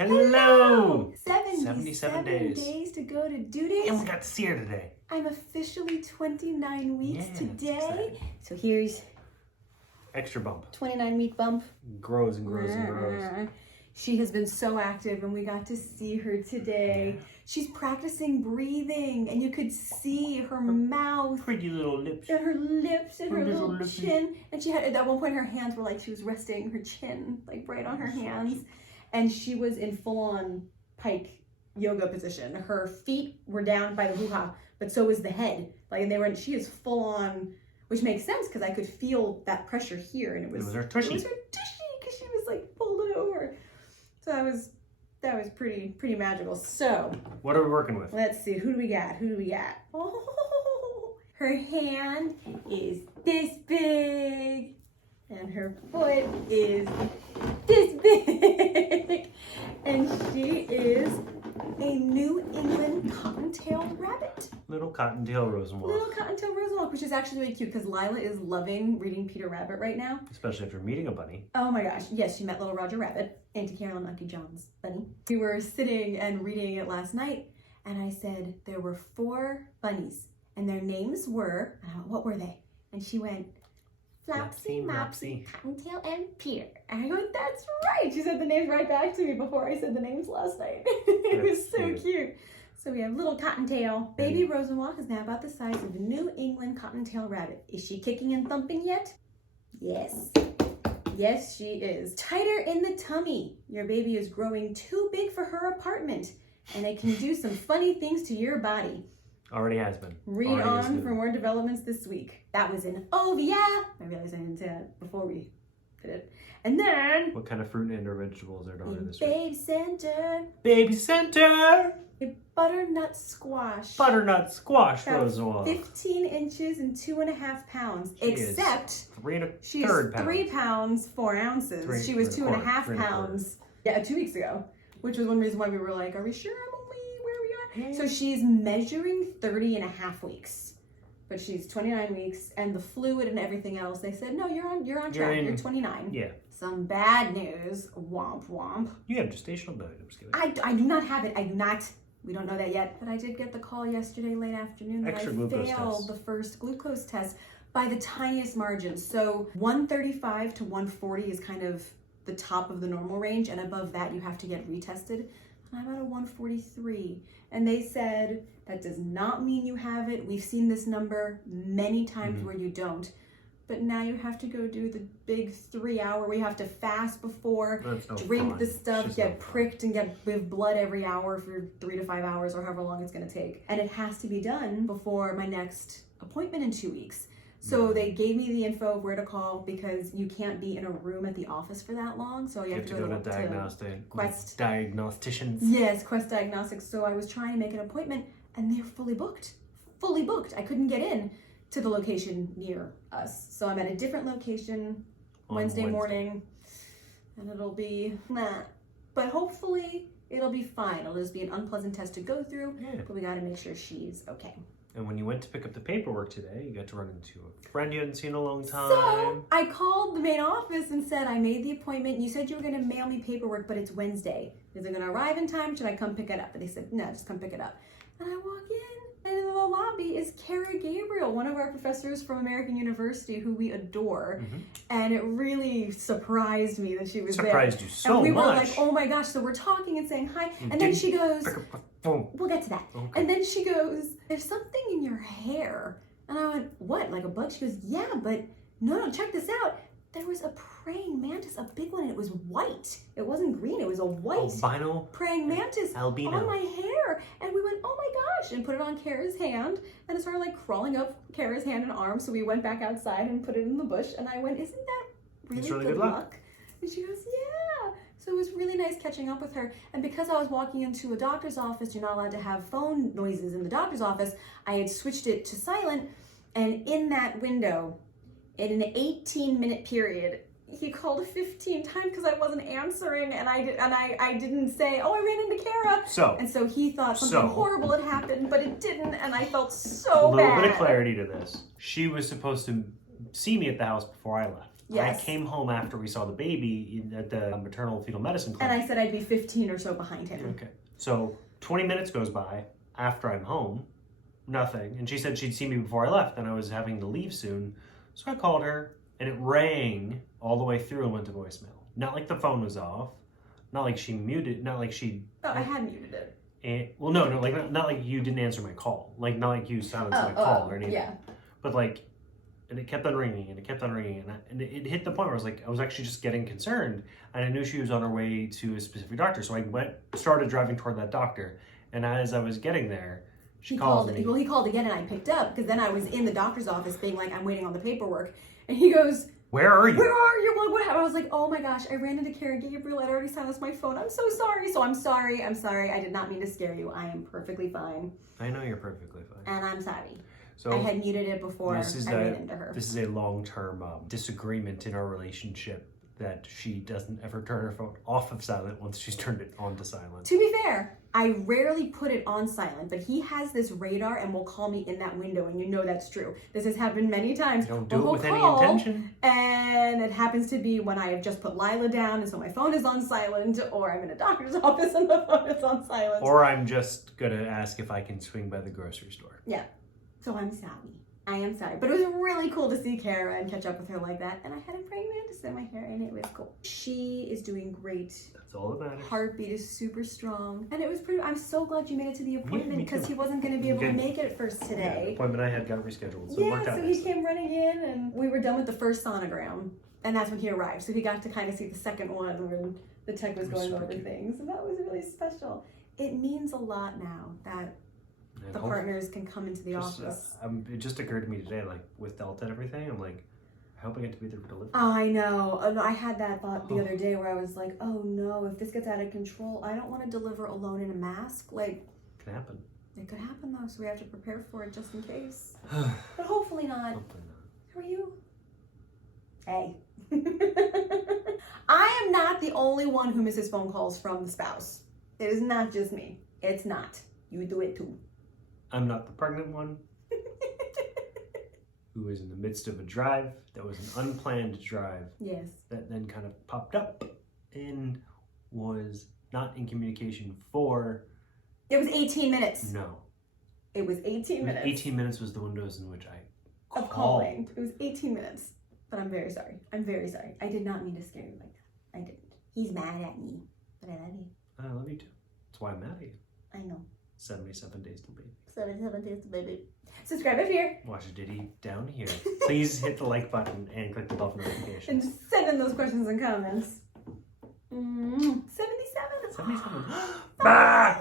Hello! 77 days to go to due date. And we got to see her today. I'm officially 29 weeks Yeah, today. So here's extra bump. 29-week bump. Grows and grows and grows. She has been so active and we got to see her today. Yeah. She's practicing breathing and you could see her mouth. Pretty little lips. And her lips and her little little lippy. chin. And she had, at one point her hands were like she was resting her chin like right on her hands. And she was in full-on pike yoga position. Her feet were down by the hoo-ha, but so was the head. Like, and she is full-on, which makes sense because I could feel that pressure here, and it was her tushy. It was her tushy because she was like folded over. So that was pretty magical. So what are we working with? let's see, who do we got? Oh, her hand is this big, and her foot is this big, and she is a New England cottontail rabbit. Little cottontail Rosenwald. Little cottontail Rosenwald, which is actually really cute because Lila is loving reading Peter Rabbit right now. Especially after meeting a bunny. Oh my gosh, yes, she met little Roger Rabbit, Auntie Carol and Uncle John's bunny. We were sitting and reading it last night, and I said there were 4 bunnies, and their names were, what were they? And she went, Flopsy, Mopsy, Cottontail, and Peter. And I went, that's right. She said the names right back to me before I said the names last night. It was so cute. So we have little Cottontail. Baby Rosenwald is now about the size of a New England cottontail rabbit. Is she kicking and thumping yet? Yes. Yes, she is. Tighter in the tummy. Your baby is growing too big for her apartment, and it can do some funny things to your body. Already has been. Read on for more developments this week. That was in Ovia. I realized I didn't say that before we did it. And then What kind of fruit and or vegetables are down in this week? Baby Center. Baby Center! A butternut squash. Butternut squash About Rosenwald. 15 inches and 2.5 pounds. She is Except 3 she's 1/3 pounds. 3 pounds 4 ounces. She was 2.5 pounds. Yeah, 2 weeks ago. Which was one reason why we were like, are we sure I'm only where we are? So she's measuring 30.5 weeks. But she's 29 weeks, and the fluid and everything else, they said, no, you're on track. You're 29. Yeah. Some bad news. Womp womp. You have gestational belly. I'm just kidding. I do not have it. I do not. We don't know that yet. But I did get the call yesterday late afternoon that Extra I glucose failed test. the first glucose test by the tiniest margin. So 135 to 140 is kind of the top of the normal range, and above that you have to get retested. And I'm at a 143. And they said, that does not mean you have it. We've seen this number many times where you don't. But now you have to go do the big 3 hour where you have to fast before, drink the stuff, get pricked, and give blood every hour for 3 to 5 hours or however long it's going to take. And it has to be done before my next appointment in 2 weeks. So they gave me the info of where to call because you can't be in a room at the office for that long. So you have to go to Quest diagnosticians. Yes, Quest Diagnostics. So I was trying to make an appointment and they're fully booked. Fully booked. I couldn't get in to the location near us. So I'm at a different location Wednesday morning, and it'll be but hopefully it'll be fine. It'll just be an unpleasant test to go through, but we got to make sure she's okay. And when you went to pick up the paperwork today, you got to run into a friend you hadn't seen in a long time. So I called the main office and said, I made the appointment. You said you were going to mail me paperwork, but it's Wednesday. Is it going to arrive in time? Should I come pick it up? And they said, no, just come pick it up. And I walk in, and in the lobby is Kara Gabriel, one of our professors from American University who we adore. And it really surprised me that she was there. Surprised you so much. And we were like, oh my gosh. So we're talking and saying hi. And then she goes, we'll get to that. Okay. And then she goes, there's something in your hair. And I went, what, like a bug? She goes, yeah, but no, check this out. There was a praying mantis, a big one, and it was white. It wasn't green, it was a white albino praying mantis albino on my hair. And we went, oh my gosh, and put it on Kara's hand. And it started like crawling up Kara's hand and arm. So we went back outside and put it in the bush. And I went, isn't that really good luck? And she goes, yeah. So it was really nice catching up with her. And because I was walking into a doctor's office, you're not allowed to have phone noises in the doctor's office, I had switched it to silent. And in that window, in an 18-minute period, he called 15 times because I wasn't answering, and I didn't say, oh, I ran into Kara. And so he thought something horrible had happened, but it didn't, and I felt so bad. A little bit of clarity to this. She was supposed to see me at the house before I left. Yes. I came home after we saw the baby at the maternal fetal medicine And clinic. I said I'd be 15 or so behind him. Okay. So 20 minutes goes by after I'm home, nothing. And she said she'd see me before I left and I was having to leave soon. So I called her and it rang all the way through and went to voicemail. Not like the phone was off, not like she muted, not like she... Oh, I had muted it. well, no, like not like you didn't answer my call. Like not like you silenced my call or anything. Yeah. But like, and it kept on ringing and it kept on ringing and it hit the point where I was actually just getting concerned and I knew she was on her way to a specific doctor. So I started driving toward that doctor. And as I was getting there, she called me. Well, he called again and I picked up because then I was in the doctor's office being like, I'm waiting on the paperwork. And he goes, Where are you? Where are you? Like, what happened? I was like, oh my gosh, I ran into Karen Gabriel. I'd already silenced my phone. I'm so sorry. So I'm sorry. I did not mean to scare you. I am perfectly fine. I know you're perfectly fine. And I'm sorry. So I had muted it before I ran into her. This is a long-term disagreement in our relationship that she doesn't ever turn her phone off of silent once she's turned it on to silent. To be fair, I rarely put it on silent, but he has this radar and will call me in that window, and you know that's true. This has happened many times. Don't do it with any intention. And it happens to be when I have just put Lila down, and so my phone is on silent, or I'm in a doctor's office and the phone is on silent. Or I'm just gonna ask if I can swing by the grocery store. Yeah. So I'm sorry. I am sorry. But it was really cool to see Kara and catch up with her like that. And I had a praying mantis in my hair and it was cool. She is doing great. That's all that matters. Heartbeat is super strong. And it was pretty, I'm so glad you made it to the appointment me because too. he wasn't going to be able to make it at first Yeah, today. the appointment I had got rescheduled, so it worked out So he nicely. came running in and we were done with the first sonogram. And that's when he arrived. So he got to kind of see the second one when the tech was going over things. And that was really special. It means a lot now that And the partners can come into the office. It just occurred to me today, like with Delta and everything, I'm like, I hope I get to be there for delivery. I know. I had that thought the other day where I was like, oh no, if this gets out of control, I don't want to deliver alone in a mask. Like, It can happen. it could happen though, so we have to prepare for it just in case. But hopefully not. Hopefully not. How are you? Hey. I am not the only one who misses phone calls from the spouse. It is not just me. It's not. You do it too. I'm not the pregnant one who was in the midst of a drive that was an unplanned drive Yes. that then kind of popped up and was not in communication for... It was 18 minutes. No. It was 18 minutes. 18 minutes was the windows in which I Of calling. It was 18 minutes. But I'm very sorry. I'm very sorry. I did not mean to scare you like that. I didn't. He's mad at me. But I love you. I love you too. That's why I'm mad at you. I know. 77 days till baby. 77 days to baby. Subscribe up here. Watch a ditty down here. Please hit the like button and click the bell for And notifications. send in those questions and comments. 77. 77. Bah!